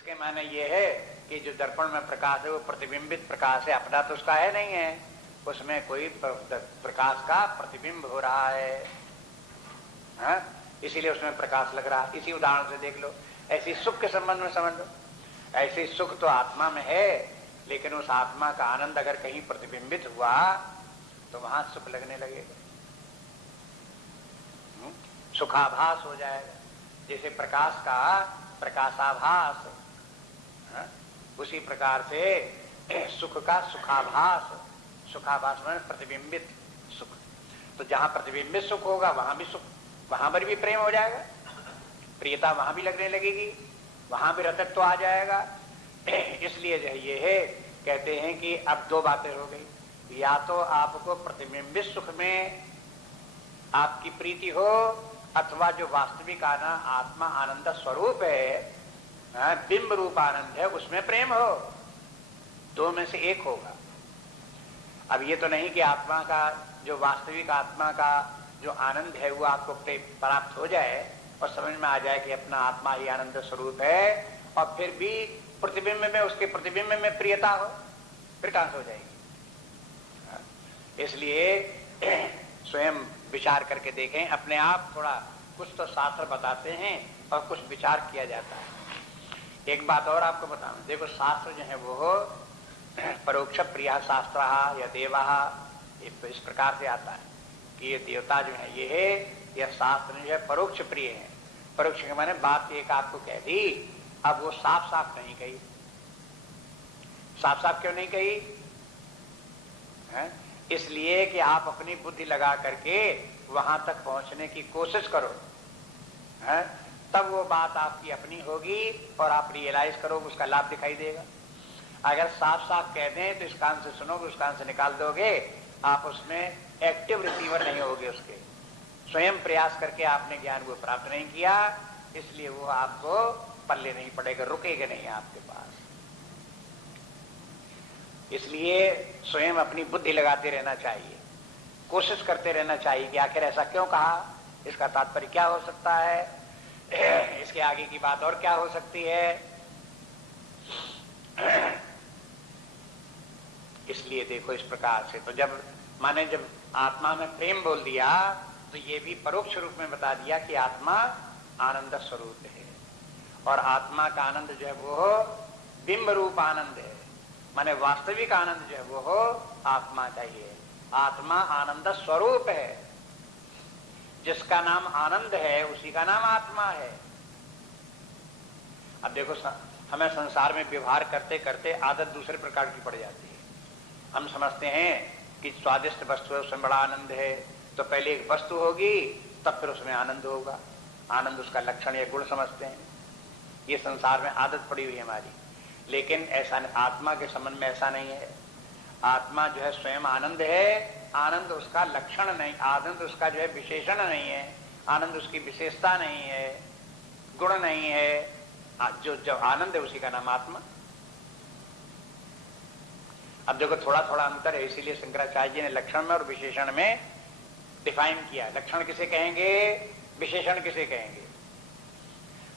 इसके माने ये है कि जो दर्पण में प्रकाश है वो प्रतिबिंबित प्रकाश है, अपना तो उसका है नहीं है, उसमें कोई प्रकाश का प्रतिबिंब हो रहा है, हाँ? इसीलिए उसमें प्रकाश लग रहा है। इसी उदाहरण से देख लो, ऐसी सुख के संबंध में समझ लो, ऐसी सुख तो आत्मा में है, लेकिन उस आत्मा का आनंद अगर कहीं प्रतिबिंबित हुआ तो वहां सुख लगने लगेगा, सुखाभास हो जाएगा। जैसे प्रकाश का प्रकाशाभास, उसी प्रकार से सुख का सुखाभास, सुखाभास में प्रतिबिंबित सुख। तो जहां प्रतिबिंबित सुख होगा वहां भी सुख, वहां पर भी प्रेम हो जाएगा, प्रियता वहां भी लगने लगेगी, वहां भी रतत्व आ जाएगा। इसलिए जो ये है, कहते हैं कि अब दो बातें हो गई, या तो आपको प्रतिबिंबित सुख में आपकी प्रीति हो, अथवा जो वास्तविक आत्मा आनंद स्वरूप है, बिंब रूप आनंद है, उसमें प्रेम हो। दो में से एक होगा। अब ये तो नहीं कि आत्मा का जो वास्तविक आत्मा का जो आनंद है वो आपको प्राप्त हो जाए और समझ में आ जाए कि अपना आत्मा ही आनंद स्वरूप है, और फिर भी प्रतिबिंब में, उसके प्रतिबिंब में प्रियता हो, फिर कहां से हो जाएगी। इसलिए स्वयं विचार करके देखें अपने आप। थोड़ा कुछ तो शास्त्र बताते हैं और कुछ विचार किया जाता है। एक बात और आपको बताऊं, देखो शास्त्र जो है वो परोक्ष प्रिय शास्त्र या देवा, इस प्रकार से आता है कि ये देवता जो है ये है, यह शास्त्र जो है परोक्ष प्रिय है। परोक्ष के माने बात एक आपको कह दी, अब वो साफ साफ नहीं कही। साफ साफ क्यों नहीं कही है? इसलिए कि आप अपनी बुद्धि लगा करके वहां तक पहुंचने की कोशिश करो, है? तब वो बात आपकी अपनी होगी और आप रियलाइज करोगे, उसका लाभ दिखाई देगा। अगर साफ साफ कह दें तो इस कान से सुनोगे, उस कान से निकाल दोगे, आप उसमें एक्टिव रिसीवर नहीं होगे उसके। स्वयं प्रयास करके आपने ज्ञान को प्राप्त नहीं किया, इसलिए वो आपको पल्ले नहीं पड़ेगा, रुकेगा नहीं आपके पास। इसलिए स्वयं अपनी बुद्धि लगाते रहना चाहिए, कोशिश करते रहना चाहिए कि आखिर ऐसा क्यों कहा, इसका तात्पर्य क्या हो सकता है, इसके आगे की बात और क्या हो सकती है। इसलिए देखो इस प्रकार से, तो जब माने जब आत्मा में प्रेम बोल दिया तो ये भी परोक्ष रूप में बता दिया कि आत्मा आनंद स्वरूप है, और आत्मा का आनंद जो है वो बिंब रूप आनंद है, माने वास्तविक आनंद जो है वो हो आत्मा का ही है। आत्मा आनंद स्वरूप है, जिसका नाम आनंद है उसी का नाम आत्मा है। अब देखो हमें संसार में व्यवहार करते करते आदत दूसरे प्रकार की पड़ जाती है। हम समझते हैं कि स्वादिष्ट वस्तु है उसमें बड़ा आनंद है, तो पहले एक वस्तु होगी तब फिर उसमें आनंद होगा, आनंद उसका लक्षण या गुण समझते हैं। ये संसार में आदत पड़ी हुई है हमारी, लेकिन ऐसा आत्मा के संबंध में ऐसा नहीं है। आत्मा जो है स्वयं आनंद है, आनंद उसका लक्षण नहीं, आनंद उसका जो है विशेषण नहीं है, आनंद उसकी विशेषता नहीं है, गुण नहीं है। जो आनंद है उसी का नाम आत्मा। अब देखो थोड़ा थोड़ा अंतर है, इसीलिए शंकराचार्य जी ने लक्षण में और विशेषण में डिफाइन किया। लक्षण किसे कहेंगे, विशेषण किसे कहेंगे।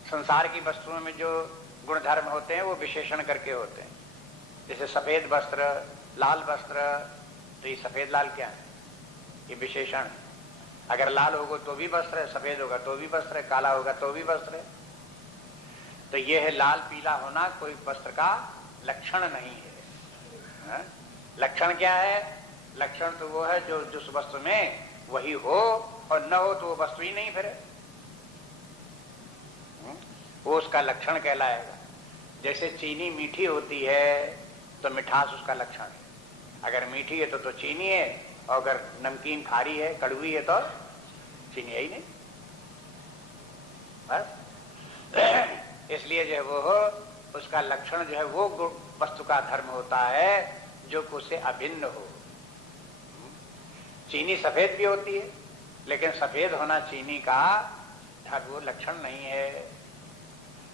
संसार की वस्तुओं में जो गुण धर्म होते हैं वो विशेषण करके होते हैं। जैसे सफेद वस्त्र, लाल वस्त्र, तो ये सफेद लाल क्या है, ये विशेषण। अगर लाल होगा तो भी वस्त्र है, सफेद होगा तो भी वस्त्र है, काला होगा तो भी वस्त्र है। तो ये है लाल पीला होना कोई वस्त्र का लक्षण नहीं है। लक्षण क्या है, लक्षण तो वो है जो जिस वस्तु में वही हो, और न हो तो वो वस्तु ही नहीं फिर, वो उसका लक्षण कहलाएगा। जैसे चीनी मीठी होती है तो मिठास उसका लक्षण है, अगर मीठी है तो चीनी है, और अगर नमकीन खारी है, कड़वी है तो चीनी है ही नहीं, बस। इसलिए जो है वो उसका लक्षण जो है वो वस्तु का धर्म होता है जो उससे अभिन्न हो। चीनी सफेद भी होती है, लेकिन सफेद होना चीनी का धर्म वो लक्षण नहीं है।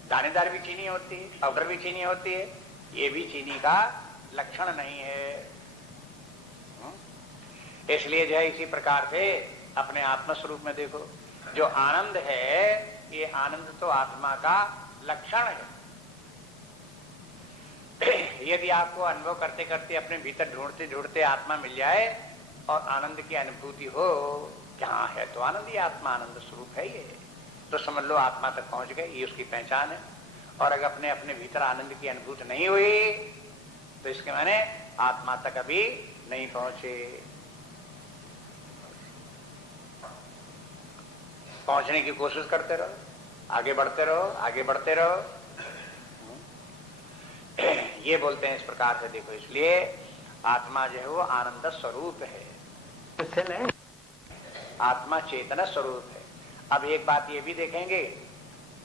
दानेदार भी चीनी होती है, पाउडर भी चीनी होती है, ये भी चीनी का लक्षण नहीं है। इसलिए जो है इसी प्रकार से अपने आत्मस्वरूप में देखो, जो आनंद है ये आनंद तो आत्मा का लक्षण है, यदि आपको अनुभव करते करते अपने भीतर ढूंढते ढूंढते आत्मा मिल जाए और आनंद की अनुभूति हो, क्या है तो आनंद ही आत्मा, आनंद स्वरूप है ये, तो समझ लो आत्मा तक पहुंच गए, ये उसकी पहचान है। और अगर अपने अपने भीतर आनंद की अनुभूति नहीं हुई तो इसके माने आत्मा तक अभी नहीं पहुंचे। पहुंचने की कोशिश करते रहो, आगे बढ़ते रहो, आगे बढ़ते रहो। ये बोलते हैं इस प्रकार से, देखो इसलिए आत्मा जो है वो आनंद स्वरूप है, नहीं आत्मा चेतना स्वरूप है। अब एक बात ये भी देखेंगे,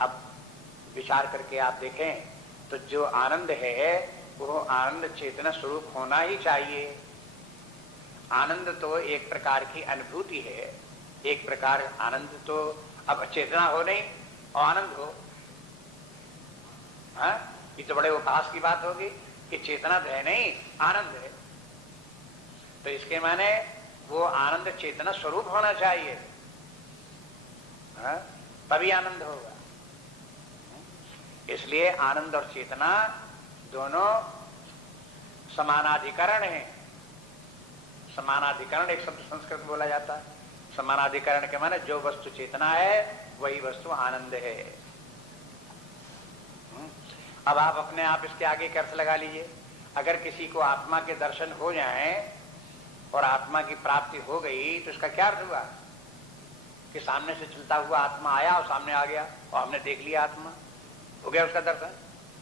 अब विचार करके आप देखें तो जो आनंद है वो आनंद चेतना स्वरूप होना ही चाहिए। आनंद तो एक प्रकार की अनुभूति है, एक प्रकार आनंद तो अब चेतना हो नहीं और आनंद हो, हाँ ये तो बड़े उपहास की बात होगी कि चेतना तो है नहीं आनंद है, तो इसके माने वो आनंद चेतना स्वरूप होना चाहिए, हाँ तभी आनंद होगा। इसलिए आनंद और चेतना दोनों समानाधिकरण है। समानाधिकरण एक शब्द संस्कृत में बोला जाता है, समानाधिकरण के माने जो वस्तु चेतना है वही वस्तु आनंद है। अब आप अपने आप इसके आगे एक अर्थ लगा लीजिए, अगर किसी को आत्मा के दर्शन हो जाए और आत्मा की प्राप्ति हो गई तो इसका क्या अर्थ हुआ कि सामने से चलता हुआ आत्मा आया और सामने आ गया और हमने देख लिया आत्मा, हो गया उसका दर्शन,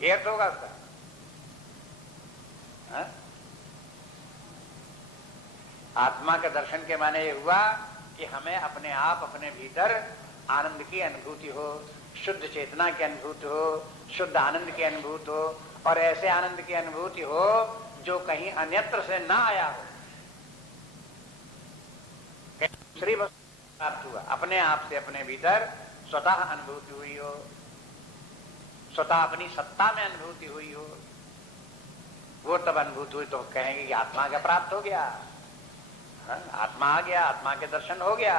ये अर्थ होगा उसका। हा? आत्मा के दर्शन के माने ये हुआ कि हमें अपने आप अपने भीतर आनंद की अनुभूति हो, शुद्ध चेतना की अनुभूति हो, शुद्ध आनंद की अनुभूति हो, और ऐसे आनंद की अनुभूति हो जो कहीं अन्यत्र से ना आया हो, दूसरी वस्तु प्राप्त हुआ, अपने आप से अपने भीतर स्वतः अनुभूति हुई हो, स्वतः अपनी सत्ता में अनुभूति हुई हो, वो तब अनुभूति हुई तो कहेंगे कि आत्मा का प्राप्त हो गया, आत्मा आ गया, आत्मा के दर्शन हो गया।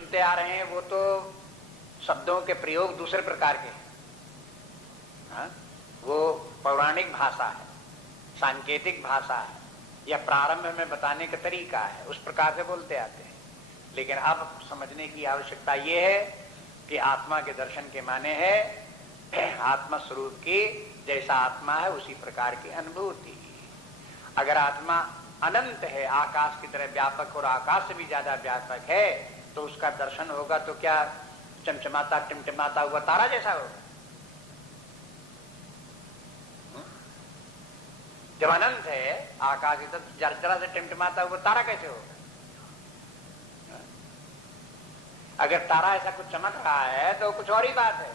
सुनते आ रहे हैं वो तो शब्दों के प्रयोग दूसरे प्रकार के, हाँ? वो पौराणिक भाषा है, सांकेतिक भाषा है, या प्रारंभ में बताने का तरीका है, उस प्रकार से बोलते आते हैं। लेकिन अब समझने की आवश्यकता ये है कि आत्मा के दर्शन के माने है आत्मा स्वरूप की जैसा आत्मा है उसी प्रकार की अनुभूति। अगर आत्मा अनंत है, आकाश की तरह व्यापक और आकाश से भी ज्यादा व्यापक है, तो उसका दर्शन होगा तो क्या चमचमाता टिमटिमाता हुआ तारा जैसा होगा? जब अनंत है आकाश की तरह जरा से टिमटिमाता हुआ तारा कैसे होगा? अगर तारा ऐसा कुछ चमक रहा है तो कुछ और ही बात है।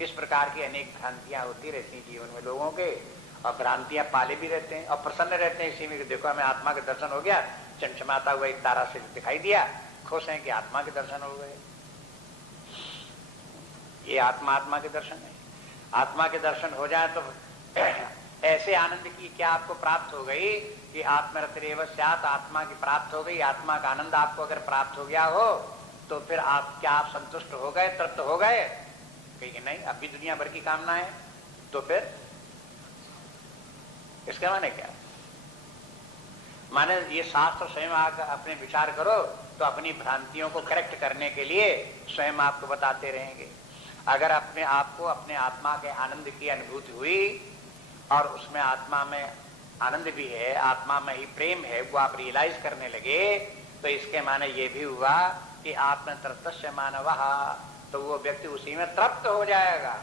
इस प्रकार की अनेक भ्रांतियां होती रहती जीवन में लोगों के, और भ्रांतियां पाले भी रहते हैं और प्रसन्न रहते हैं इसी में, देखो हमें आत्मा के दर्शन हो गया, चमचमाता हुआ एक तारा से दिखाई दिया, खुश हैं कि आत्मा के दर्शन हो गए। ये आत्मा के दर्शन है। आत्मा के दर्शन हो जाए तो ऐसे आनंद की क्या आपको प्राप्त हो गई कि आत्मरतिरेव स्यात्, आत्मा की प्राप्त हो गई, आत्मा का आनंद आपको अगर प्राप्त हो गया हो तो फिर आप क्या आप संतुष्ट हो गए, तृप्त हो गए? कहीं नहीं, अब भी दुनिया भर की कामना है, तो फिर इसका माने क्या? माने ये शास्त्र स्वयं आकर अपने विचार करो तो अपनी भ्रांतियों को करेक्ट करने के लिए स्वयं आपको बताते रहेंगे। अगर अपने आपको अपने आत्मा के आनंद की अनुभूति हुई और उसमें आत्मा में आनंद भी है, आत्मा में ही प्रेम है, वो आप रियलाइज करने लगे, तो इसके माने ये भी हुआ कि आत्म तृप्तस्य मानवः, तो वो व्यक्ति उसी में तृप्त हो जाएगा।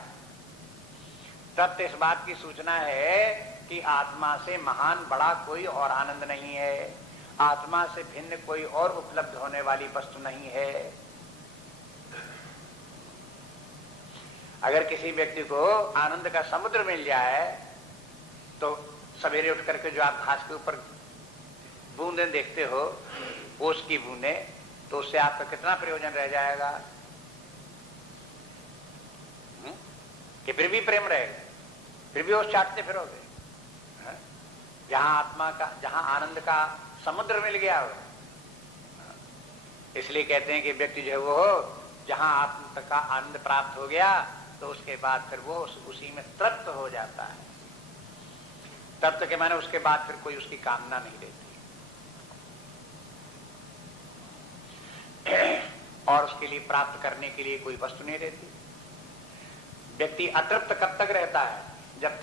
तृप्त इस बात की सूचना है कि आत्मा से महान बड़ा कोई और आनंद नहीं है, आत्मा से भिन्न कोई और उपलब्ध होने वाली वस्तु नहीं है। अगर किसी व्यक्ति को आनंद का समुद्र मिल जाए तो सवेरे उठ करके जो आप घास के ऊपर बूंदें देखते हो, ओस की बूंदें, तो उससे आपका कितना प्रयोजन रह जाएगा? कि फिर भी प्रेम रहेगा, फिर भी ओस चाटते फिरोगे? जहां आत्मा का, जहां आनंद का समुद्र मिल गया हो। इसलिए कहते हैं कि व्यक्ति जो है वो जहां आत्मा का आनंद प्राप्त हो गया तो उसके बाद फिर वो उसी में तृप्त हो जाता है। तृप्त के माने उसके बाद फिर कोई उसकी कामना नहीं रहती और उसके लिए प्राप्त करने के लिए कोई वस्तु नहीं रहती। व्यक्ति अतृप्त कब तक रहता है? जब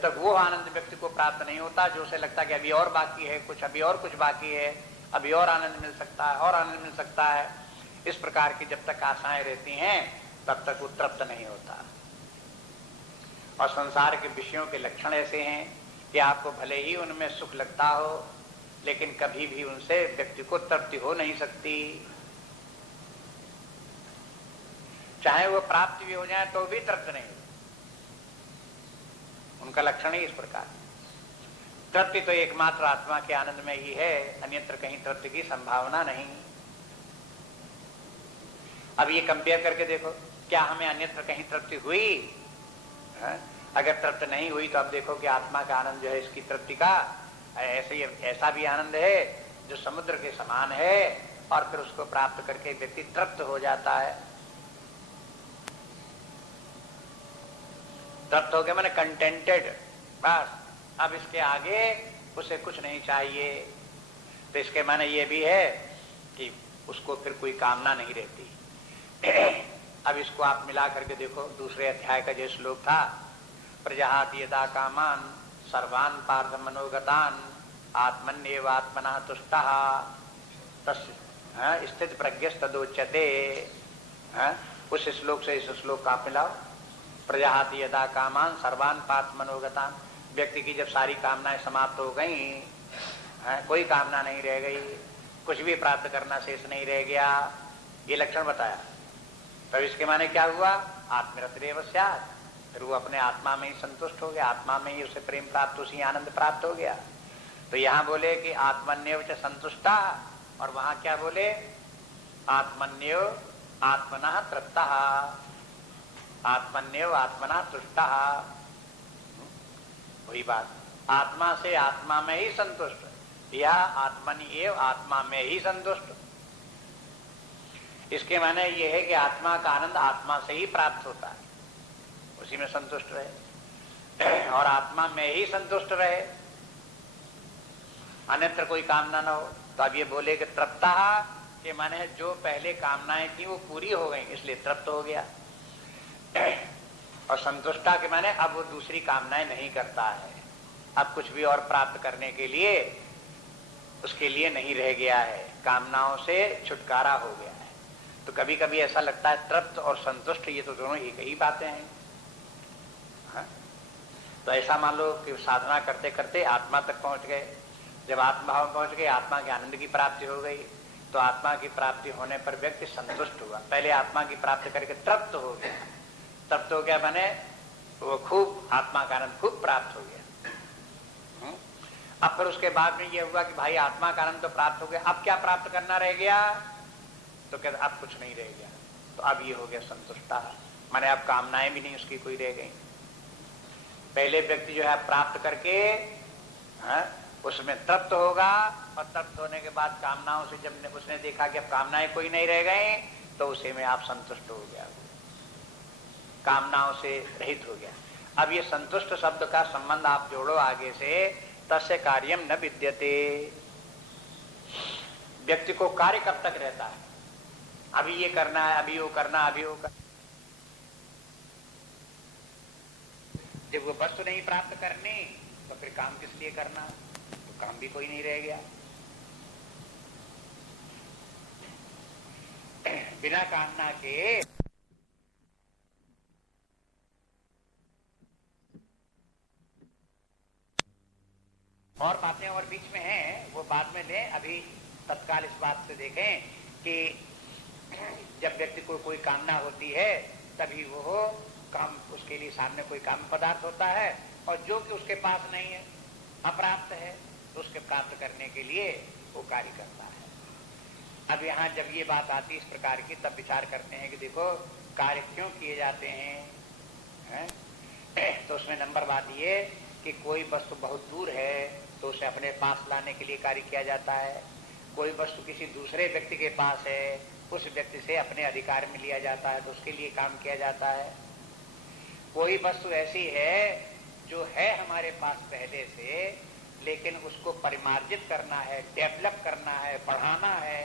तक वो आनंद व्यक्ति को प्राप्त नहीं होता जो उसे लगता है कि अभी और बाकी है, कुछ अभी और कुछ बाकी है, अभी और आनंद मिल सकता है, और आनंद मिल सकता है। इस प्रकार की जब तक आशाएं रहती हैं तब तक वो तृप्त नहीं होता। और संसार के विषयों के लक्षण ऐसे हैं कि आपको भले ही उनमें सुख लगता हो लेकिन कभी भी उनसे व्यक्ति को तृप्ति हो नहीं सकती। चाहे वो प्राप्ति भी हो जाए तो भी तृप्त नहीं हो। उनका लक्षण ही इस प्रकार। तृप्ति तो एकमात्र आत्मा के आनंद में ही है, अन्यत्र कहीं तृप्ति की संभावना नहीं। अब ये कंपेयर करके देखो, क्या हमें अन्यत्र कहीं तृप्ति हुई है? अगर तृप्त नहीं हुई तो अब देखो कि आत्मा का आनंद जो है इसकी तृप्ति का ऐसा भी आनंद है जो समुद्र के समान है और फिर उसको प्राप्त करके व्यक्ति तृप्त हो जाता है। तृप्त हो गया माने कंटेंटेड, बस अब इसके आगे उसे कुछ नहीं चाहिए। तो इसके माने ये भी है कि उसको फिर कोई कामना नहीं रहती। अब इसको आप मिला करके देखो, दूसरे अध्याय का जो श्लोक था, प्रजहाति यदा कामान सर्वान पार्थ मनोगतान आत्मन्येव आत्मनः तुष्टः तस्य स्थित प्रज्ञस्तदोच्यते। उस श्लोक से इस श्लोक का मिलाओ। प्रजहाति यदा कामान सर्वान पार्थ मनोगतान, व्यक्ति की जब सारी कामनाएं समाप्त हो गई, कोई कामना नहीं रह गई, कुछ भी प्राप्त करना शेष नहीं रह गया, ये लक्षण बताया। तब इसके माने क्या हुआ? आत्मरतिरेव स्यात्, फिर वो अपने आत्मा में ही संतुष्ट हो गया, आत्मा में ही उसे प्रेम प्राप्त, उसी आनंद प्राप्त हो गया। तो यहाँ बोले कि आत्मन्यव च संतुष्टा, और वहां क्या बोले? आत्मन्यव आत्मनः तृप्तः, आत्मन्यव आत्मनः तुष्टः। वही बात, आत्मा से आत्मा में ही संतुष्ट, या आत्मनि एव आत्मा में ही संतुष्ट। इसके माने ये है कि आत्मा का आनंद आत्मा से ही प्राप्त होता है, उसी में संतुष्ट रहे और आत्मा में ही संतुष्ट रहे, अन्यत्र कोई कामना न हो। तो अब ये बोले कि तृप्ता के माने जो पहले कामनाएं थी वो पूरी हो गई इसलिए तृप्त हो गया, और संतुष्टा के माने अब वो दूसरी कामनाएं नहीं करता है, अब कुछ भी और प्राप्त करने के लिए उसके लिए नहीं रह गया है, कामनाओं से छुटकारा हो गया है। तो कभी कभी ऐसा लगता है तृप्त और संतुष्ट ये तो दोनों एक ही बातें हैं। तो ऐसा मान लो कि साधना करते करते आत्मा तक पहुंच गए, जब आत्मा भाव पहुंच गए, आत्मा के आनंद की प्राप्ति हो गई, तो आत्मा की प्राप्ति होने पर व्यक्ति संतुष्ट हुआ। पहले आत्मा की प्राप्ति करके तृप्त हो गया, तृप्त हो गया माने वो खूब आत्मा का आनंद खूब प्राप्त हो गया। अब फिर उसके बाद में ये हुआ कि भाई आत्मा का आनंद तो प्राप्त हो गया, अब क्या प्राप्त करना रह गया? तो कहते अब कुछ नहीं रह गया। तो अब ये हो गया संतुष्टा, माने अब कामनाएं भी नहीं उसकी कोई रह गई। पहले व्यक्ति जो है प्राप्त करके उसमें तृप्त होगा, और तृप्त होने के बाद कामनाओं से जब उसने देखा कि अब कामनाएं कोई नहीं रह गई तो उसी में आप संतुष्ट हो गया, कामनाओं से रहित हो गया। अब ये संतुष्ट शब्द का संबंध आप जोड़ो आगे से, तस्य कार्यम न विद्यते। व्यक्ति को कार्य कब तक रहता है? अभी ये करना है, अभी वो करना, अभी वो करना। जब वो वस्तु नहीं प्राप्त करनी तो फिर काम किस लिए करना? तो काम भी कोई नहीं रह गया। बिना कामना के और बातें और बीच में हैं, वो बाद में लें। अभी तत्काल इस बात से देखें कि जब व्यक्ति को कोई कामना होती है तभी वो काम, उसके लिए सामने कोई काम पदार्थ होता है, और जो कि उसके पास नहीं है, अप्राप्त है, तो उसके प्राप्त करने के लिए वो कार्य करता है। अब यहाँ जब ये बात आती है इस प्रकार की, तब विचार करते हैं कि देखो कार्य क्यों किए जाते हैं, तो उसमें नंबर बात ये कि कोई वस्तु बहुत दूर है तो उसे अपने पास लाने के लिए कार्य किया जाता है, कोई वस्तु किसी दूसरे व्यक्ति के पास है उस व्यक्ति से अपने अधिकार में लिया जाता है तो उसके लिए काम किया जाता है। कोई वस्तु ऐसी है जो है हमारे पास पहले से, लेकिन उसको परिमार्जित करना है, डेवलप करना है, बढ़ाना है,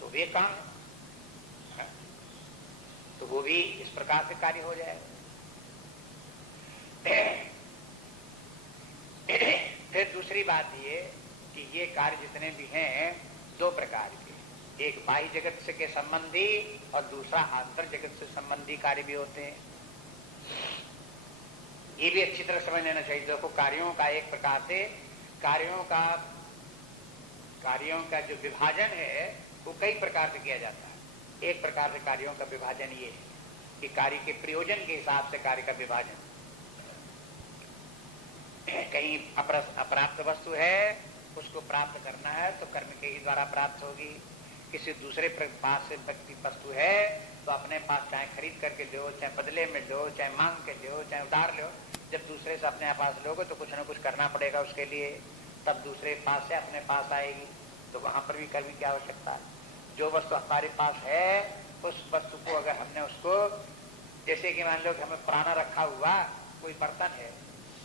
तो वे काम है, तो वो भी इस प्रकार से कार्य हो जाएगा। फिर दूसरी बात ये कि ये कार्य जितने भी हैं दो प्रकार के, एक बाह्य जगत से के संबंधी और दूसरा आंतर जगत से संबंधी कार्य भी होते हैं। ये भी अच्छी तरह समझ लेना चाहिए। देखो कार्यों का एक प्रकार से कार्यों का जो विभाजन है वो कई प्रकार से किया जाता है। एक प्रकार से कार्यों का विभाजन ये है कि कार्य के प्रयोजन के हिसाब से कार्य का विभाजन। कहीं अप्राप्त वस्तु है उसको प्राप्त करना है तो कर्म के ही द्वारा प्राप्त होगी। किसी दूसरे पास से व्यक्ति वस्तु है तो अपने पास चाहे खरीद करके लो, चाहे बदले में लो, चाहे मांग के लो, चाहे उधार लो, जब दूसरे से अपने पास लोगे तो कुछ न कुछ करना पड़ेगा उसके लिए, तब दूसरे पास से अपने पास आएगी। तो वहां पर भी कर्म की आवश्यकता है। जो वस्तु हमारे पास है उस वस्तु को अगर हमने उसको, जैसे कि मान लो कि हमें पुराना रखा हुआ कोई बर्तन है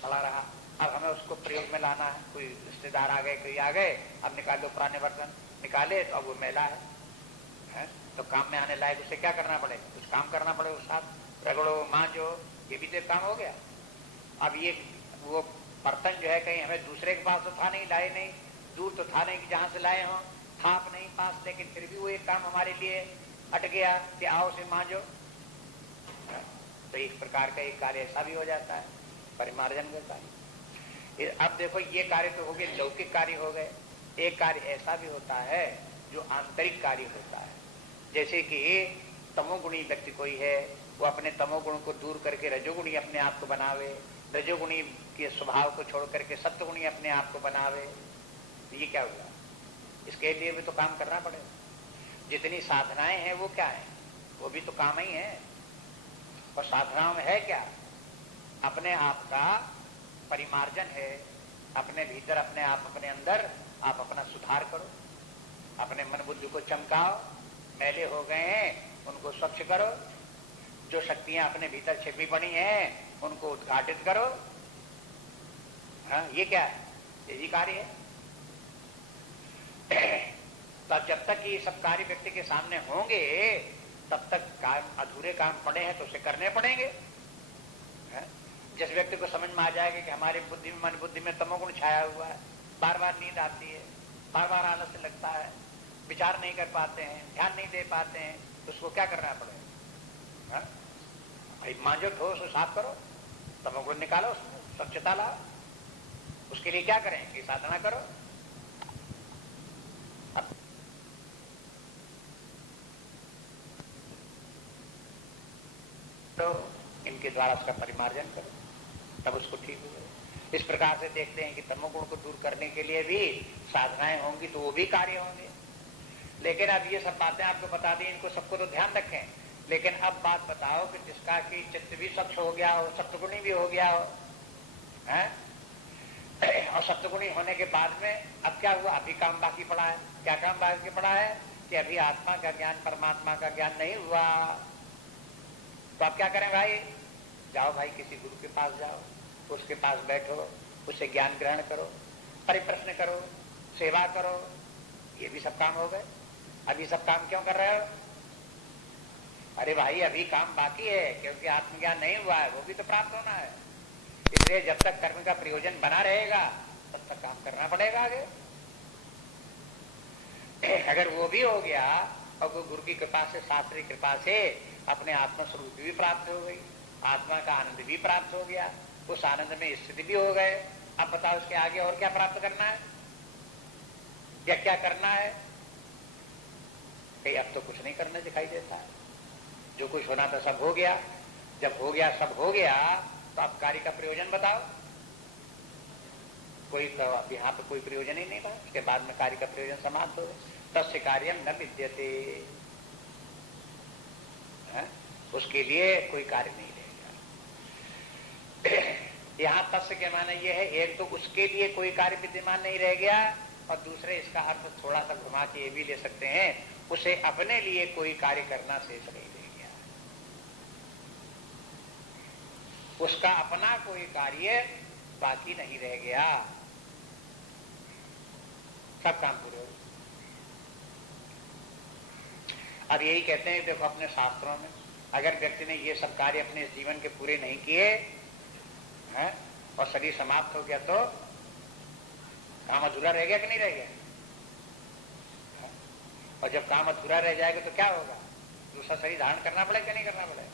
पड़ा रहा, अब हमें उसको प्रयोग में लाना है, कोई रिश्तेदार आ गए, कोई आ गए, अब निकाल लो पुराने बर्तन, निकाले तो अब वो मैला है, तो काम में आने लायक उसे क्या करना पड़ेगा, कुछ काम करना पड़ेगा, उस साथ रगड़ो मांजो, ये भी तो एक काम हो गया। अब ये वो बर्तन जो है कहीं हमें दूसरे के पास तो था नहीं, लाए नहीं, दूर तो था नहीं कि जहां से लाए हों, था नहीं पास, लेकिन फिर भी वो एक काम हमारे लिए हट गया कि आओ से मांजो। तो इस प्रकार का एक कार्य ऐसा भी हो जाता है, परिमार्जन का कार्य। अब देखो ये कार्य तो हो गए, लौकिक कार्य हो गए। एक कार्य ऐसा भी होता है जो आंतरिक कार्य होता है। जैसे कि तमोगुणी व्यक्ति कोई है, वो अपने तमोगुण को दूर करके रजोगुणी अपने आप को बनावे, रजोगुणी के स्वभाव को छोड़ करके सत्वगुणी अपने आप को बनावे, तो ये क्या हुआ? इसके लिए भी तो काम करना पड़ेगा। जितनी साधनाएं हैं वो क्या है? वो भी तो काम ही है। और साधनाओं में है क्या? अपने आप का परिमार्जन है, अपने भीतर, अपने आप, अपने अंदर आप अपना सुधार करो, अपने मन बुद्धि को चमकाओ, मैले हो गए हैं उनको स्वच्छ करो, जो शक्तियां अपने भीतर छिपी पड़ी हैं उनको उद्घाटित करो। हाँ, ये क्या है? यही कार्य है। तब जब तक ये सब कार्य व्यक्ति के सामने होंगे तब तक काम, अधूरे काम पड़े हैं तो उसे करने पड़ेंगे। जिस व्यक्ति को समझ में आ जाएगा कि हमारी बुद्धि में, मन बुद्धि में तमोगुण छाया हुआ है, बार बार नींद आती है, बार बार आलस्य लगता है, विचार नहीं कर पाते हैं, ध्यान नहीं दे पाते हैं, तो उसको क्या करना पड़ेगा? भाई मांजो, ठोस साफ करो, तमोगुण निकालो, उसमें स्वच्छता लाओ। उसके लिए क्या करें कि साधना करो। तो इनके द्वारा उसका परिमार्जन करो, तब उसको ठीक हो जाए। इस प्रकार से देखते हैं कि तमोगुण को दूर करने के लिए भी साधनाएं होंगी तो वो भी कार्य होंगे। लेकिन अब ये सब बातें आपको बता दी, इनको सबको तो ध्यान रखें। लेकिन अब बात बताओ कि जिसका कि चित्त भी स्वच्छ हो गया हो, सप्तगुणी भी हो गया हो, है? और सप्तगुणी होने के बाद में अब क्या हुआ? अभी काम बाकी पड़ा है। क्या काम बाकी पड़ा है? कि अभी आत्मा का ज्ञान, परमात्मा का ज्ञान नहीं हुआ। तो आप क्या करें भाई? जाओ भाई, किसी गुरु के पास जाओ, उसके पास बैठो, उससे ज्ञान ग्रहण करो, परिप्रश्न करो, सेवा करो। ये भी सब काम हो गए। अभी सब काम क्यों कर रहे हो? अरे भाई अभी काम बाकी है, क्योंकि आत्मज्ञान नहीं हुआ है, वो भी तो प्राप्त होना है। इसलिए जब तक कर्म का प्रयोजन बना रहेगा तब तक काम करना पड़ेगा आगे। अगर वो भी हो गया और वो गुरु की कृपा से, शास्त्री की कृपा से अपने आत्मस्वरूप भी प्राप्त हो गई, आत्मा का आनंद भी प्राप्त हो गया, उस आनंद में स्थिति भी हो गए। अब बताओ उसके आगे और क्या प्राप्त करना है या क्या करना है? कहीं अब तो कुछ नहीं करना दिखाई देता है। जो कुछ होना था सब हो गया। जब हो गया, सब हो गया, तो अब कार्य का प्रयोजन बताओ। कोई तो अब यहाँ पे कोई प्रयोजन ही नहीं था। उसके बाद में कार्य का प्रयोजन समाप्त हो गया। तस्य कार्यम न विद्यते, उसके लिए कोई कार्य नहीं रहेगा। यहाँ तस्य के माने ये है, एक तो उसके लिए कोई कार्य विद्यमान नहीं रह गया, और दूसरे इसका अर्थ थोड़ा सा घुमा के ये भी ले सकते हैं, उसे अपने लिए कोई कार्य करना शेष नहीं रह गया, उसका अपना कोई कार्य बाकी नहीं रह गया, सब काम पूरे हो। अब यही कहते हैं, देखो अपने शास्त्रों में अगर व्यक्ति ने ये सब कार्य अपने जीवन के पूरे नहीं किए हैं और शरीर समाप्त हो गया तो काम अधूरा रह गया कि नहीं रह गया? और जब काम अधूरा रह जाएगा तो क्या होगा? दूसरा शरीर धारण करना पड़ेगा कि नहीं करना पड़ेगा?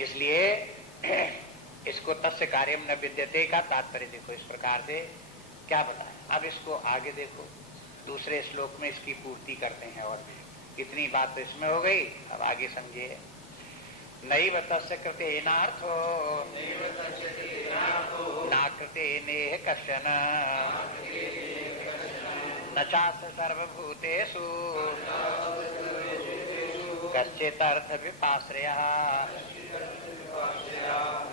इसलिए इसको तस्य कार्यम न विद्यते का तात्पर्य देखो इस प्रकार से क्या बताएं। अब इसको आगे देखो, दूसरे श्लोक में इसकी पूर्ति करते हैं। और इतनी बात तो इसमें हो गई, अब आगे समझिए। नैव तस्य कृतेनार्थो न कृतेनेह कश्चन न चास्य सर्वभूतेषु कश्चिदर्थ विपाश्रयः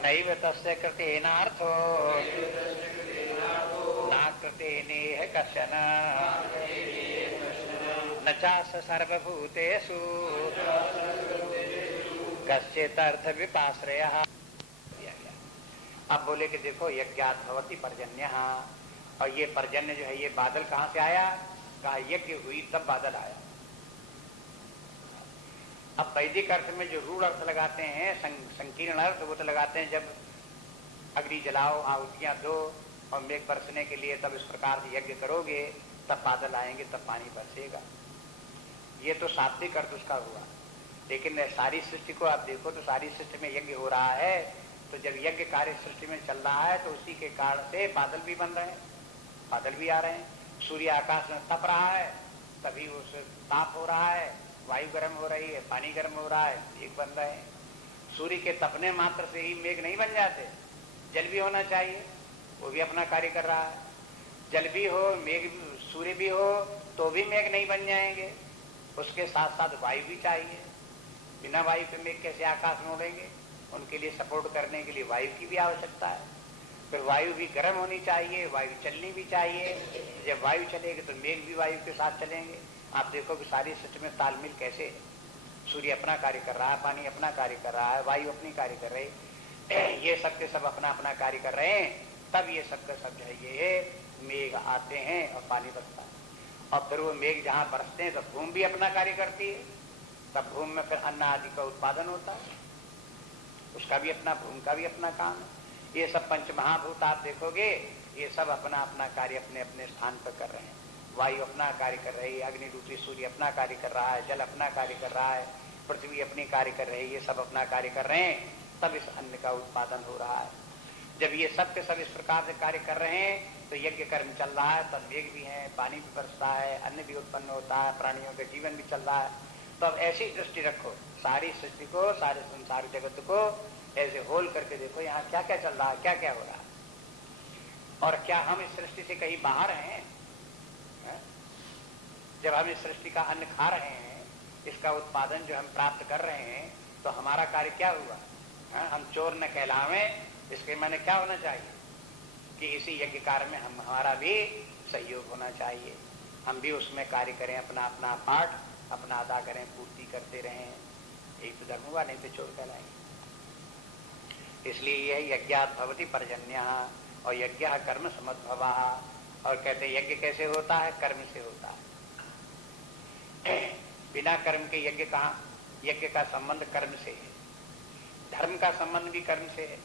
नैव तस्य कृतेनार्थो न कृतेनेह कश्चन न चास्य सर्वभूतेषु कश्चिदर्थ विपाश्रयः। अब बोले कि देखो यज्ञात् भवति पर्जन्यः, और ये पर्जन्य जो है ये बादल कहाँ से आया? कहा यज्ञ हुई तब बादल आया। अब वैदिक अर्थ में जो रूढ़ अर्थ लगाते हैं, संकीर्ण अर्थ, वो तो लगाते हैं जब अग्नि जलाओ, आहुतियां दो और मेघ बरसने के लिए तब इस प्रकार से यज्ञ करोगे तब बादल आएंगे, तब पानी बरसेगा। ये तो शाब्दिक अर्थ उसका हुआ। लेकिन सारी सृष्टि को आप देखो तो सारी सृष्टि में यज्ञ हो रहा है, तो जब यज्ञ कार्य सृष्टि में चल रहा है तो उसी के कारण से बादल भी बन रहे हैं, बादल भी आ रहे हैं। सूर्य आकाश में तप रहा है, तभी उस ताप हो रहा है, वायु गर्म हो रही है, पानी गर्म हो रहा है, मेघ बन रहे हैं। सूर्य के तपने मात्र से ही मेघ नहीं बन जाते, जल भी होना चाहिए, वो भी अपना कार्य कर रहा है। जल भी हो, मेघ सूर्य भी हो तो भी मेघ नहीं बन जाएंगे, उसके साथ साथ वायु भी चाहिए। बिना वायु के मेघ कैसे आकाश में उड़ेंगे? उनके लिए सपोर्ट करने के लिए वायु की भी आवश्यकता है। फिर वायु भी गर्म होनी चाहिए, वायु चलनी भी चाहिए। जब वायु चलेगी तो मेघ भी वायु के साथ चलेंगे। आप देखो कि सारी सृष्टि में तालमेल कैसे है। सूर्य अपना कार्य कर रहा है, पानी अपना कार्य कर रहा है, वायु अपनी कार्य कर रही है, ये सब के सब अपना अपना कार्य कर रहे हैं, तब ये सब का सब जो है ये मेघ आते हैं और पानी बरसता है। और फिर वो मेघ जहाँ बरसते हैं तो भूमि भी अपना कार्य करती है, तब भूमि में फिर अन्न आदि का उत्पादन होता है, उसका भी अपना, भूमि का भी अपना काम है। ये सब पंचमहाभूत आप देखोगे ये सब अपना अपना कार्य अपने अपने स्थान पर कर रहे हैं। वायु अपना कार्य कर रही है, अग्नि रूपी सूर्य अपना कार्य कर रहा है, जल अपना कार्य कर रहा है, पृथ्वी अपनी कार्य कर रही है, ये सब अपना कार्य कर रहे हैं, तब इस अन्न का उत्पादन हो रहा है। जब ये सब के सब इस प्रकार से कार्य कर रहे हैं तो यज्ञ कर्म चल रहा है, तब मेघ भी है, पानी भी बरसता है, अन्न भी उत्पन्न होता है, प्राणियों का जीवन भी चल रहा है। तो अब ऐसी दृष्टि रखो, सारी सृष्टि को, सारे संसार जगत को ऐसे होल करके देखो, यहाँ क्या क्या चल रहा है, क्या क्या हो रहा है। और क्या हम इस सृष्टि से कहीं बाहर हैं? जब हम इस सृष्टि का अन्न खा रहे हैं, इसका उत्पादन जो हम प्राप्त कर रहे हैं, तो हमारा कार्य क्या हुआ? हम चोर न कहलावें, इसके माने क्या होना चाहिए कि इसी यज्ञ कार्य में हमारा भी सहयोग होना चाहिए, हम भी उसमें कार्य करें, अपना अपना पाठ अपना अदा करें, पूर्ति करते रहें। एक तो धर्म हुआ, नहीं तो चोर कहलाएंगे। इसलिए यह यज्ञात् भवति पर्जन्यः, और यज्ञ कर्म समुद्भवः। और कहते हैं यज्ञ कैसे होता है? कर्म से होता है। बिना कर्म के यज्ञ कहाँ? यज्ञ का संबंध कर्म से है, धर्म का संबंध भी कर्म से है,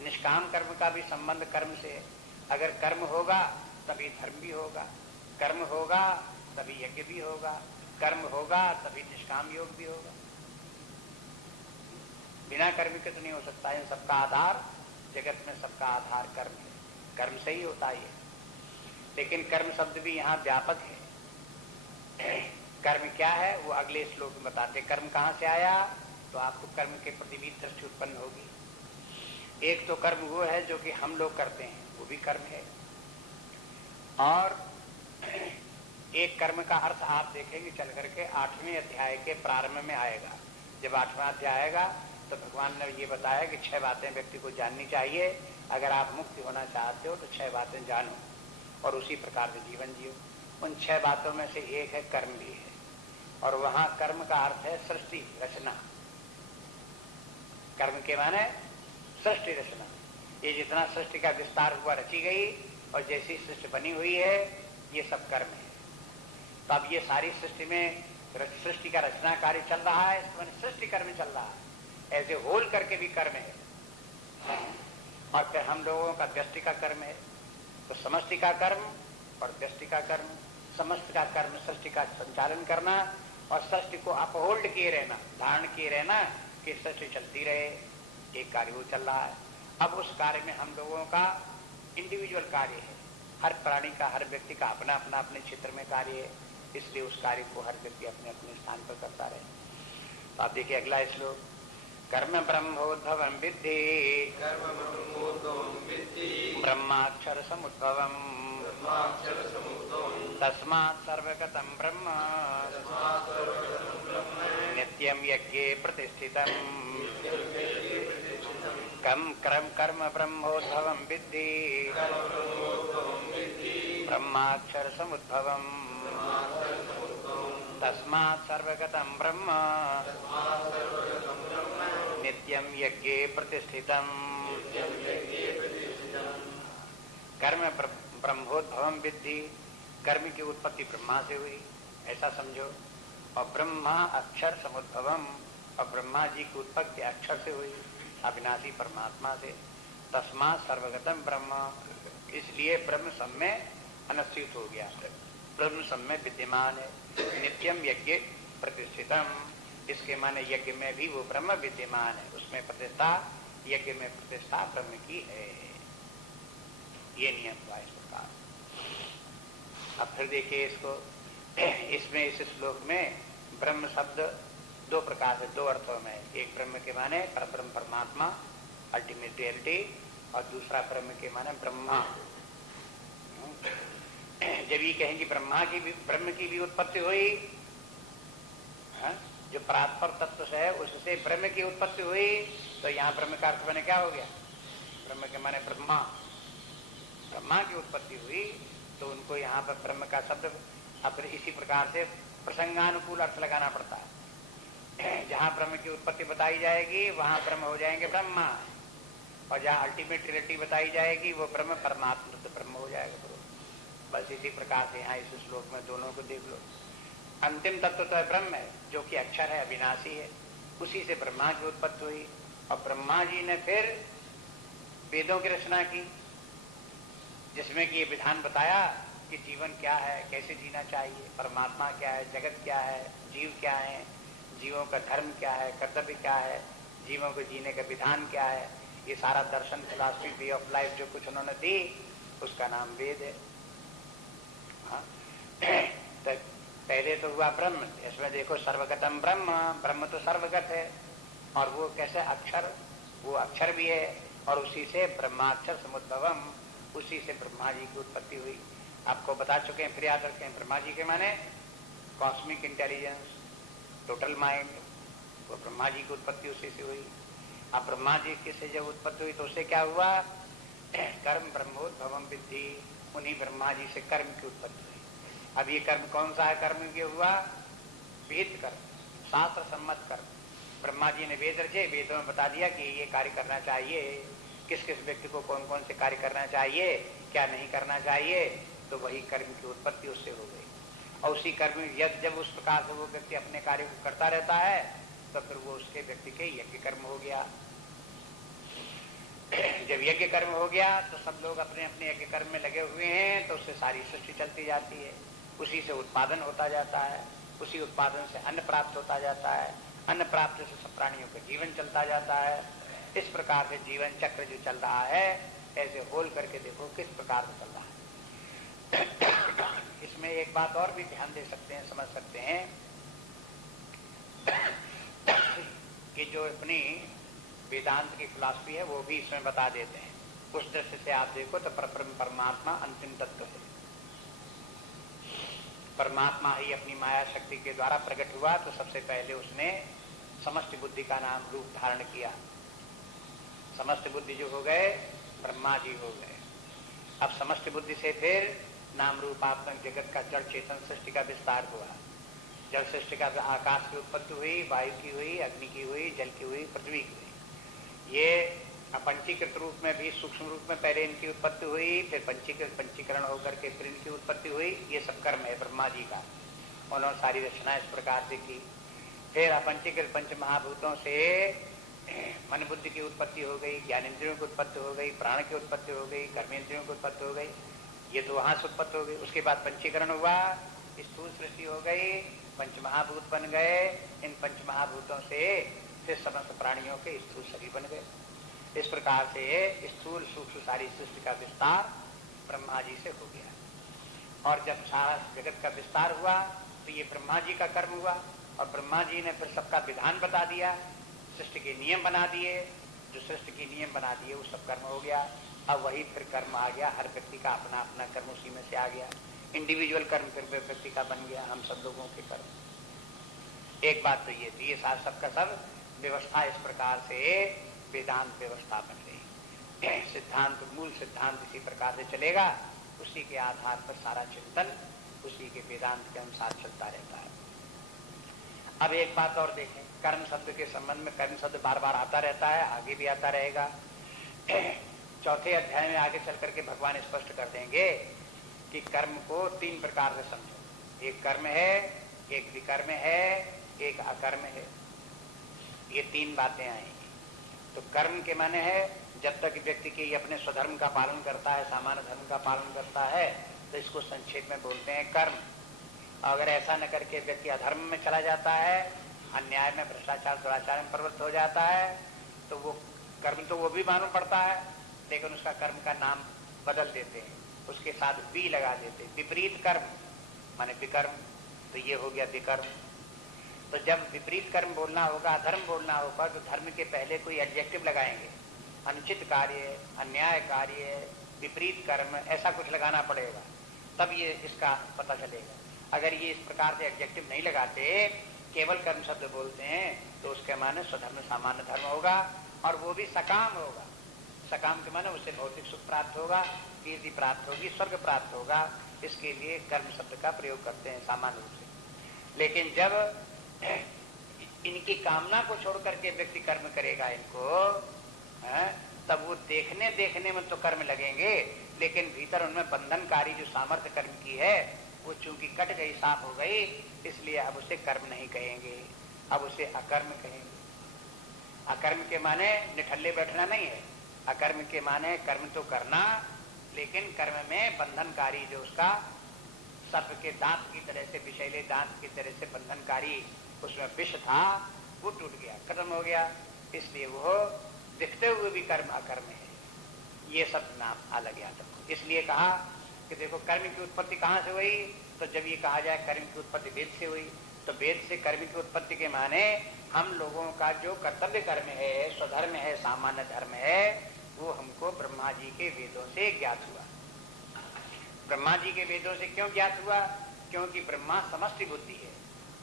निष्काम कर्म का भी संबंध कर्म से है। अगर कर्म होगा तभी धर्म भी होगा, कर्म होगा तभी यज्ञ भी होगा, कर्म होगा तभी निष्काम योग भी होगा। बिना कर्म के तो नहीं हो सकता है। सबका आधार, जगत में सबका आधार कर्म है, कर्म से ही होता है। लेकिन कर्म शब्द भी यहाँ व्यापक है। कर्म क्या है वो अगले श्लोक में बताते। कर्म कहाँ से आया? तो आपको कर्म के प्रति भी दृष्टि उत्पन्न होगी। एक तो कर्म वो है जो कि हम लोग करते हैं, वो भी कर्म है। और एक कर्म का अर्थ आप देखेंगे चल करके 8वें अध्याय के प्रारंभ में आएगा। जब 8वां अध्याय आएगा तो भगवान ने ये बताया कि 6 बातें व्यक्ति को जाननी चाहिए। अगर आप मुक्ति होना चाहते हो तो 6 बातें जानो और उसी प्रकार से जीवन जियो। उन 6 बातों में से एक है कर्म भी है, और वहां कर्म का अर्थ है सृष्टि रचना। कर्म के माने सृष्टि रचना। ये जितना सृष्टि का विस्तार हुआ, रची गई और जैसी सृष्टि बनी हुई है, ये सब कर्म है। तो अब ये सारी सृष्टि में सृष्टि का रचना कार्य चल रहा है, इसमें सृष्टि कर्म चल रहा है। ऐसे होल करके भी कर्म है। और फिर हम लोगों का व्यष्टि का कर्म है। तो समष्टि का कर्म और व्यष्टि का कर्म। समष्टि का कर्म सृष्टि का संचालन करना और सृष्टि को अपहोल्ड किए रहना, धारण किए रहना कि सृष्टि चलती रहे। एक कार्य वो चल रहा है। अब उस कार्य में हम लोगों का इंडिविजुअल कार्य है। हर प्राणी का, हर व्यक्ति का अपना अपना अपने क्षेत्र में कार्य है, इसलिए उस कार्य को हर व्यक्ति अपने अपने स्थान पर करता रहे। तो आप देखिए अगला श्लोक, कर्म ब्रह्मोद्भवं विद्धि ब्रह्माक्षर समुद्भवम् तस्मात् सर्वगतं ब्रह्म नित्यं यज्ञे प्रतिष्ठितम्। कर्म ब्रह्मोद्भवं विद्धि ब्रह्माक्षर समुद्भवम् तस्मात् सर्वगतं ब्रह्म नित्यं यज्ञे प्रतिष्ठितम्। कर्म ब्रह्मोद्भवं विद्धि, कर्म की उत्पत्ति ब्रह्मा से हुई ऐसा समझो। और ब्रह्मा अक्षर समुद्भवम, और ब्रह्मा जी की उत्पत्ति अक्षर से हुई, अविनाशी परमात्मा से। तस्मात् सर्वगतम ब्रह्म, इसलिए ब्रह्म सब में अनस्थित हो गया, ब्रह्म सब में विद्यमान है। नित्यम यज्ञ प्रतिष्ठितम, इसके माने यज्ञ में भी वो ब्रह्म विद्यमान है, उसमें प्रतिष्ठा, यज्ञ में प्रतिष्ठा ब्रह्म की है। ये नियम हुआ इस प्रकार। अब फिर देखिए इसको, इसमें इस श्लोक में ब्रह्म शब्द 2 प्रकार से, 2 अर्थों में। एक ब्रह्म के माने परब्रह्म परमात्मा, अल्टीमेट रियलिटी, और दूसरा ब्रह्म के माने ब्रह्मा। जब ये कहेंगे ब्रह्म की भी उत्पत्ति हुई, जो परात्पर तत्व से है उससे ब्रह्म की उत्पत्ति हुई, तो यहाँ ब्रह्म का अर्थ बने क्या हो गया? ब्रह्म के माने ब्रह्मा, ब्रह्मा की उत्पत्ति हुई, तो उनको यहाँ पर ब्रह्म का शब्द अब इसी प्रकार से प्रसंगानुकूल अर्थ लगाना पड़ता है। जहाँ ब्रह्म की उत्पत्ति बताई जाएगी वहां ब्रह्म हो जाएंगे ब्रह्मा, और जहाँ अल्टीमेट रियलिटी बताई जाएगी वो ब्रह्म परमात्मा तो ब्रह्म हो जाएगा। बस इसी प्रकार से यहाँ इस श्लोक में दोनों को देख लो। अंतिम तत्व तो है ब्रह्म है, जो कि अक्षर है, अविनाशी है, उसी से ब्रह्मा की उत्पत्ति हुई। और ब्रह्मा जी ने फिर वेदों की रचना की, जिसमें कि ये विधान बताया कि जीवन क्या है, कैसे जीना चाहिए, परमात्मा क्या है, जगत क्या है, जीव क्या है, जीवों का धर्म क्या है, कर्तव्य क्या है, जीवों को जीने का विधान क्या है। ये सारा दर्शन, फिलॉसफी, वे ऑफ लाइफ जो कुछ उन्होंने दी, उसका नाम वेद है। हाँ? तो पहले तो हुआ ब्रह्म, इसमें देखो सर्वगतम ब्रह्म, ब्रह्म तो सर्वगत है, और वो कैसे अक्षर, वो अक्षर भी है, और उसी से ब्रह्माक्षर समुद्भवम, उसी से ब्रह्मा जी की उत्पत्ति हुई। आपको बता चुके हैं, फिर याद रखें, ब्रह्मा जी के माने कॉस्मिक इंटेलिजेंस, टोटल माइंड, वो ब्रह्मा जी की उत्पत्ति उसी से हुई। अब ब्रह्मा जी की से जब उत्पत्ति हुई तो उससे क्या हुआ? कर्म ब्रह्मोद्भवम विद्धि, उन्हीं ब्रह्मा जी से कर्म की उत्पत्ति हुई। अब ये कर्म कौन सा है? कर्म ये हुआ वेद कर्म, शास्त्र सम्मत कर्म। ब्रह्मा जी ने वेद रचे, वेदों में बता दिया कि ये कार्य करना चाहिए, किस किस व्यक्ति को कौन कौन से कार्य करना चाहिए, क्या नहीं करना चाहिए, तो वही कर्म की उत्पत्ति उससे हो गई। और उसी कर्म जब उस प्रकार से वो व्यक्ति अपने कार्य को करता रहता है, तो फिर वो उसके व्यक्ति के यज्ञ कर्म हो गया। जब यज्ञ कर्म हो गया तो सब लोग अपने अपने यज्ञ कर्म में लगे हुए हैं, तो उससे सारी सृष्टि चलती जाती है, उसी से उत्पादन होता जाता है, उसी उत्पादन से अन्न प्राप्त होता जाता है, अन्न प्राप्त से सब प्राणियों का जीवन चलता जाता है। इस प्रकार से जीवन चक्र जो चल रहा है, ऐसे होल करके देखो किस प्रकार से चल रहा है। इसमें एक बात और भी ध्यान दे सकते हैं, समझ सकते हैं कि जो अपनी वेदांत की फिलॉसफी है वो भी इसमें बता देते हैं। उस दृष्टि से आप देखो तो परब्रह्म परमात्मा अंतिम तत्व है। परमात्मा ही अपनी माया शक्ति के द्वारा प्रकट हुआ तो सबसे पहले उसने समस्त बुद्धि का नाम रूप धारण किया। समस्त बुद्धि जो हो गए ब्रह्मा जी हो गए। अब समस्त बुद्धि से फिर नाम रूपात्मक जगत का जड़ चेतन सृष्टि का विस्तार हुआ। जल सृष्टि का आकाश की उत्पत्ति हुई, वायु की हुई, अग्नि की हुई, जल की हुई, पृथ्वी की हुई। ये अपंचीकृत रूप में भी सूक्ष्म रूप में पहले इनकी उत्पत्ति हुई, फिर पंचीकरण होकर के फिर इनकी उत्पत्ति हुई। ये सब कर्म है ब्रह्मा जी का। उन्होंने सारी रचना इस प्रकार से की। फिर अपंचीकृत पंच महाभूतों से मन बुद्धि की उत्पत्ति हो गई, ज्ञानेंद्रियों की उत्पत्ति हो गई, प्राण की उत्पत्ति हो गई, कर्मेंद्रियों की उत्पत्ति हो गई। ये तो वहां से उत्पत्ति हो गई। उसके बाद पंचीकरण हुआ, स्थूल सृष्टि हो गई, पंचमहाभूत बन गए। इन पंचमहाभूतों से फिर समस्त प्राणियों के स्थूल शरीर बन गए। इस प्रकार से स्थूल सूक्ष्म सारी सृष्टि का विस्तार ब्रह्मा जी से हो गया। और जब सारा जगत का विस्तार हुआ तो ये ब्रह्मा जी का कर्म हुआ और ब्रह्मा जी ने फिर सबका विधान बता दिया, सृष्टि के नियम बना दिए। जो सृष्टि के नियम बना दिए वो सब कर्म हो गया। अब वही फिर कर्म आ गया, हर व्यक्ति का अपना अपना कर्म उसी में से आ गया। इंडिविजुअल कर्म फिर व्यक्ति का बन गया, हम सब लोगों के कर्म। एक बात तो ये थी, ये सबका सब व्यवस्था इस प्रकार से वेदांत व्यवस्था बन गई। सिद्धांत मूल सिद्धांत इसी प्रकार से चलेगा, उसी के आधार पर सारा चिंतन उसी के वेदांत के अनुसार चलता रहता है। अब एक बात और देखें, कर्म शब्द के संबंध में कर्म शब्द बार बार आता रहता है, आगे भी आता रहेगा। चौथे अध्याय में आगे चल करके भगवान स्पष्ट कर देंगे कि कर्म को तीन प्रकार से समझो। एक कर्म है, एक विकर्म है, एक अकर्म है। ये तीन बातें आएंगी। तो कर्म के माने है जब तक व्यक्ति के अपने स्वधर्म का पालन करता है, सामान्य धर्म का पालन करता है, तो इसको संक्षेप में बोलते हैं कर्म। अगर ऐसा न करके व्यक्ति अधर्म में चला जाता है, अन्याय में, भ्रष्टाचार दुराचार में प्रवृत्त हो जाता है, तो वो कर्म तो वो भी मालूम पड़ता है, लेकिन उसका कर्म का नाम बदल देते हैं, उसके साथ भी लगा देते हैं। विपरीत कर्म माने विकर्म, तो ये हो गया विकर्म। तो जब विपरीत कर्म बोलना होगा, अधर्म बोलना होगा, तो धर्म के पहले कोई एडजेक्टिव लगाएंगे। अनुचित कार्य, अन्याय कार्य, विपरीत कर्म, ऐसा कुछ लगाना पड़ेगा, तब ये इसका पता चलेगा। अगर ये इस प्रकार से एडजेक्टिव नहीं लगाते, केवल कर्म शब्द बोलते हैं, तो उसके माने स्वधर्म सामान्य धर्म होगा, और वो भी सकाम होगा। सकाम के माने उससे भौतिक सुख प्राप्त होगा, कीर्ति प्राप्त होगी, स्वर्ग प्राप्त होगा। इसके लिए कर्म शब्द का प्रयोग करते हैं सामान्य रूप से। लेकिन जब इनकी कामना को छोड़ करके व्यक्ति कर्म करेगा इनको, तब वो देखने देखने में तो कर्म लगेंगे, लेकिन भीतर उनमें बंधनकारी जो सामर्थ्य कर्म की है वो चूंकि कट गई, साफ हो गई, इसलिए अब उसे कर्म नहीं कहेंगे, अब उसे अकर्म कहेंगे। अकर्म के माने निठल्ले बैठना नहीं है। अकर्म के माने कर्म तो करना, लेकिन कर्म में बंधनकारी जो उसका सर्प के दांत की तरह से, विषैले दांत की तरह से बंधनकारी उसमें विष था, वो टूट गया, खत्म हो गया। इसलिए वो दिखते हुए भी कर्म अकर्म है। ये सब नाम अलग गया। इसलिए कहा कि देखो कर्म की उत्पत्ति कहाँ से हुई, तो जब ये कहा जाए कर्म की उत्पत्ति वेद से हुई, तो वेद से कर्म की उत्पत्ति के माने हम लोगों का जो कर्तव्य कर्म है, स्वधर्म है, सामान्य धर्म है, वो हमको ब्रह्मा जी के वेदों से ज्ञात हुआ। ब्रह्मा जी के वेदों से क्यों ज्ञात हुआ? क्योंकि ब्रह्मा समष्टि बुद्धि है,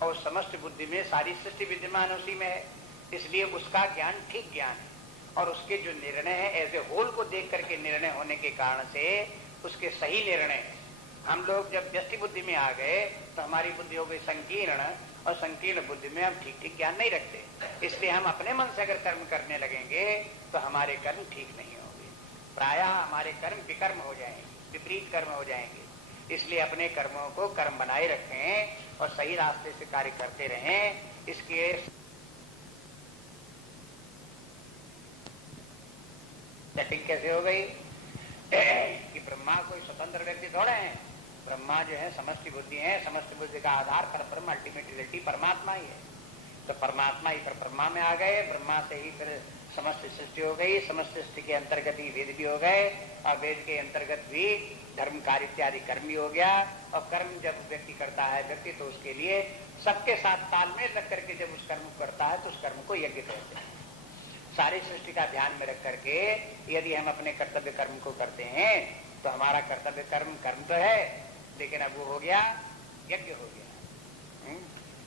और समस्त बुद्धि में सारी सृष्टि विद्यमान उसी में है, इसलिए उसका ज्ञान ठीक ज्ञान है। और उसके जो निर्णय है ऐसे होल को देख करके निर्णय होने के कारण से उसके सही निर्णय है। हम लोग जब व्यष्टि बुद्धि में आ गए तो हमारी बुद्धि हो गई संकीर्ण, और संकीर्ण बुद्धि में हम ठीक ठीक ज्ञान नहीं रखते। इसलिए हम अपने मन से अगर कर्म करने लगेंगे तो हमारे कर्म ठीक नहीं होंगे, प्रायः हमारे कर्म विकर्म हो जाएंगे, विपरीत कर्म हो जाएंगे। इसलिए अपने कर्मों को कर्म बनाए रखें और सही रास्ते से कार्य करते रहें। इसके सेटिंग कैसे हो गई कि ब्रह्मा कोई स्वतंत्र व्यक्ति थोड़े हैं। ब्रह्मा जो है समष्टि बुद्धि है, समष्टि बुद्धि का आधार पर ब्रह्म अल्टीमेट रियलिटी परमात्मा ही है। तो परमात्मा ही फिर ब्रह्मा में आ गए, ब्रह्मा से ही फिर समस्त सृष्टि हो गई, समस्त सृष्टि के अंतर्गत ही वेद भी हो गए, और वेद के अंतर्गत भी धर्म कार्य इत्यादि कर्म भी हो गया। और कर्म जब व्यक्ति करता है व्यक्ति, तो उसके लिए सबके साथ तालमेल रख करके जब उस कर्म को करता है तो उस कर्म को यज्ञ कहते हैं। सारी सृष्टि का ध्यान में रख करके यदि हम अपने कर्तव्य कर्म को करते हैं तो हमारा कर्तव्य कर्म कर्म तो है, लेकिन अब वो हो गया यज्ञ हो गया।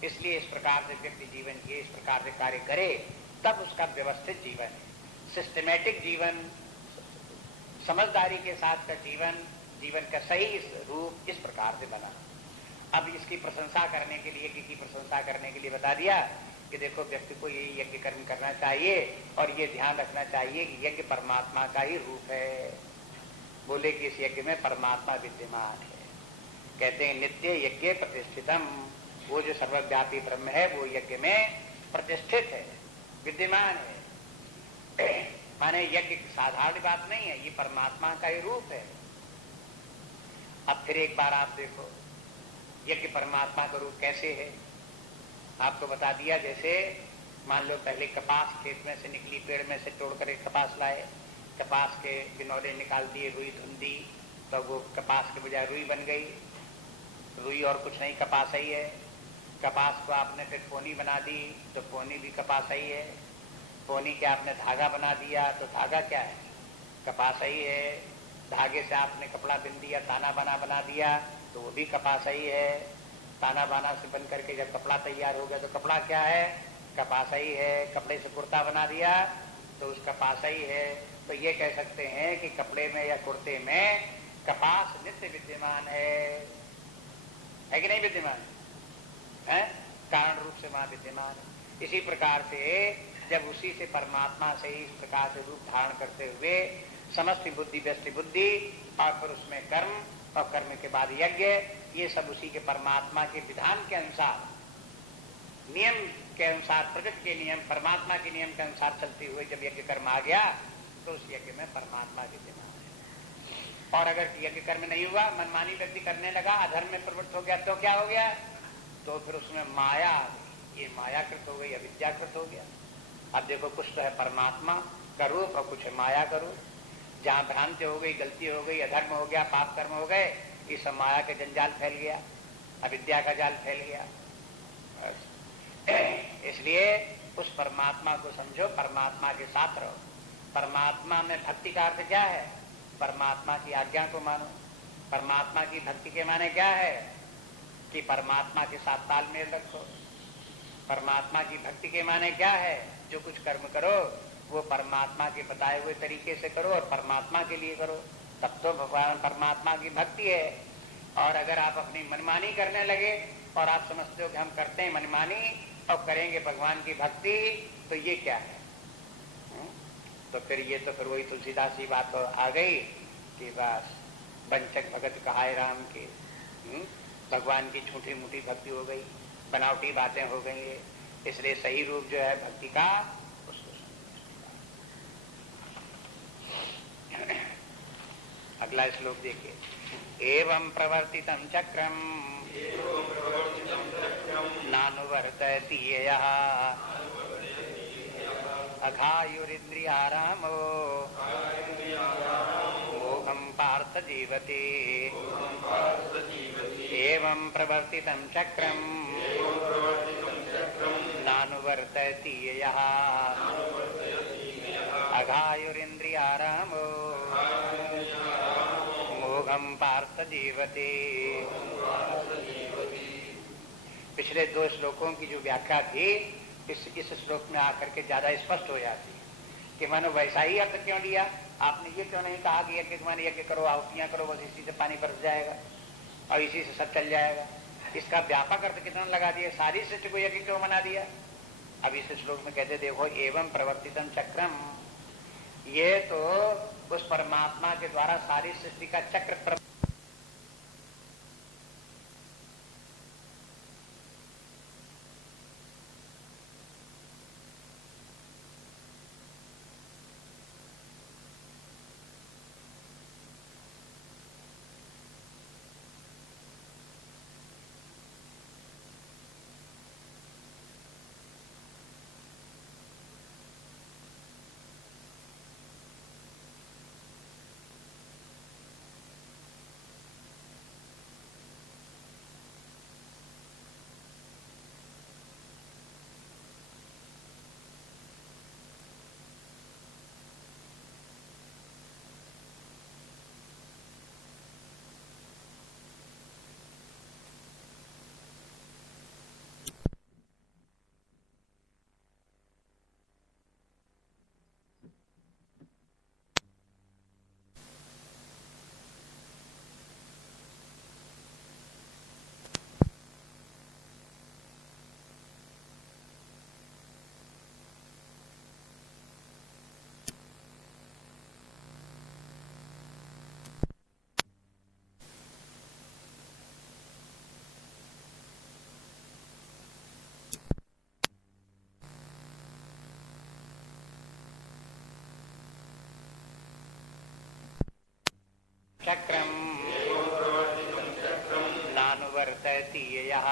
इसलिए इस प्रकार से व्यक्ति जीवन किए, इस प्रकार से कार्य करे, तब उसका व्यवस्थित जीवन है, सिस्टमेटिक जीवन, समझदारी के साथ का जीवन, जीवन का सही रूप इस प्रकार से बना। अब इसकी प्रशंसा करने के लिए, यज्ञ की प्रशंसा करने के लिए बता दिया कि देखो व्यक्ति को ये यज्ञ कर्म करना चाहिए और ये ध्यान रखना चाहिए कि यज्ञ परमात्मा का ही रूप है। बोले कि इस यज्ञ में परमात्मा विद्यमान है। कहते हैं नित्य यज्ञ प्रतिष्ठितम, वो जो सर्वव्यापी ब्रह्म है वो यज्ञ में प्रतिष्ठित है, विद्यमान है। माने यज्ञ साधारण बात नहीं है, ये परमात्मा का ही रूप है। अब फिर एक बार आप देखो यज्ञ परमात्मा का रूप कैसे है, आपको बता दिया। जैसे मान लो पहले कपास खेत में से निकली, पेड़ में से तोड़ कर कपास लाए, कपास के किनौरे निकाल दिए, रुई धुन दी, तो वो कपास के बजाय रुई बन गई। रुई और कुछ नहीं, कपास ही है। कपास को आपने फिर पोनी बना दी तो पोनी भी कपास ही है। पोनी के आपने धागा बना दिया तो धागा क्या है, कपास ही है। धागे से आपने कपड़ा बिन दिया, ताना बना दिया तो वो भी कपास ही है। ताना बाना से बन करके जब कपड़ा तैयार हो गया तो कपड़ा क्या है, कपास ही है। कपड़े से कुर्ता बना दिया तो उसका पास ही है। तो ये कह सकते हैं कि कपड़े में या कुर्ते में कपास नित्य विद्यमान है कि नहीं विद्यमान है, कारण रूप से वहां विद्यमान है। इसी प्रकार से जब उसी से परमात्मा से इस प्रकार से रूप धारण करते हुए समष्टि बुद्धि, व्यष्टि बुद्धि और फिर उसमें कर्म और कर्म के बाद यज्ञ, ये सब उसी के परमात्मा के विधान के अनुसार, नियम के अनुसार, प्रकृति के नियम, परमात्मा के नियम के अनुसार चलते हुए जब यज्ञ कर्म आ गया तो उस यज्ञ में परमात्मा विद्यमान है। और अगर यज्ञ कर्म नहीं हुआ, मनमानी व्यक्ति करने लगा, अधर्म में प्रवृत्त हो गया तो क्या हो गया, तो फिर उसमें माया, ये मायाकृत हो गई, अविद्याकृत हो गया। अब देखो कुछ तो है परमात्मा का रूप और कुछ है माया का रूप। जहाँ भ्रांति हो गई, गलती हो गई, अधर्म हो गया, पाप कर्म हो गए, ये सब माया के जंजाल फैल गया, अविद्या का जाल फैल गया। इसलिए उस परमात्मा को समझो, परमात्मा के साथ रहो। परमात्मा में भक्ति का अर्थ क्या है, परमात्मा की आज्ञा को मानो। परमात्मा की भक्ति के माने क्या है कि परमात्मा के साथ तालमेल रखो। परमात्मा की भक्ति के माने क्या है, जो कुछ कर्म करो वो परमात्मा के बताए हुए तरीके से करो और परमात्मा के लिए करो, तब तो भगवान परमात्मा की भक्ति है। और अगर आप अपनी मनमानी करने लगे और आप समझते हो कि हम करते हैं मनमानी और करेंगे भगवान की भक्ति, तो ये क्या है। तो फिर ये तो फिर वही तुलसीदास जी बात आ गई कि बस वंचक भगत कहाय राम के, भगवान की छोटी मोटी भक्ति हो गई, बनावटी बातें हो गई है। इसलिए सही रूप जो है भक्ति का, अगला श्लोक देखिए। एवं प्रवर्तितं चक्रम नानुवर्तयति यः अघायुरिन्द्रियारामो मोघं पार्थ जीवति। एवं प्रवर्तितं चक्रम नानुवर्तयति यः अघायुरिन्द्रियारामो मोघं पार्थ जीवति। पिछले दो श्लोकों की जो व्याख्या थी इस श्लोक में आकर के ज्यादा स्पष्ट हो जाती है कि मानो वैसा ही अर्थ क्यों लिया आपने। ये क्यों नहीं कहा कि यज्ञ माने यज्ञ करो, आहुतियां करो, बस इसी से पानी बरस जाएगा और इसी से सब चल जाएगा। इसका व्यापक अर्थ कितना लगा दिया, सारी सृष्टि को यज्ञ क्यों बना दिया। अब इस श्लोक में कहते देखो एवं प्रवर्तितम चक्रम, ये तो उस परमात्मा के द्वारा सारी सृष्टि का चक्र चक्रम नानुवर्तति यः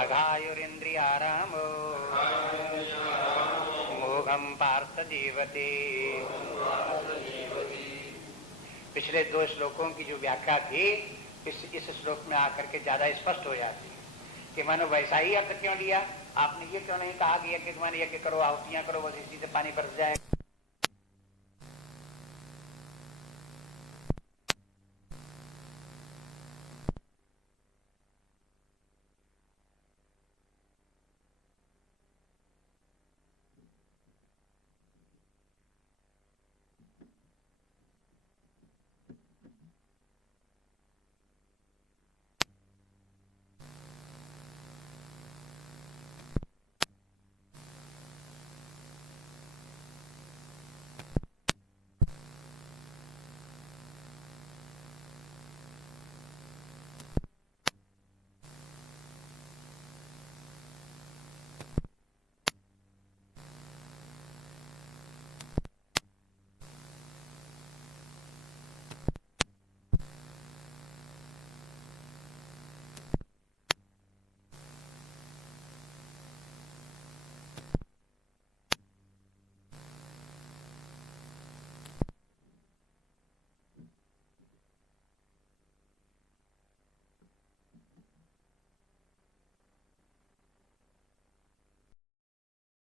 अघायुरिन्द्रियारामो मोघम पार्थ जीवते। पिछले 2 श्लोकों की जो व्याख्या थी इस श्लोक में आकर के ज्यादा स्पष्ट हो जाती है कि मानो वैसा ही अर्थ क्यों लिया आपने। ये क्यों नहीं कहा कि यज्ञ तुम्हारे यज्ञ करो, आहुतियां करो, बस इसी से पानी बरस जाएगा।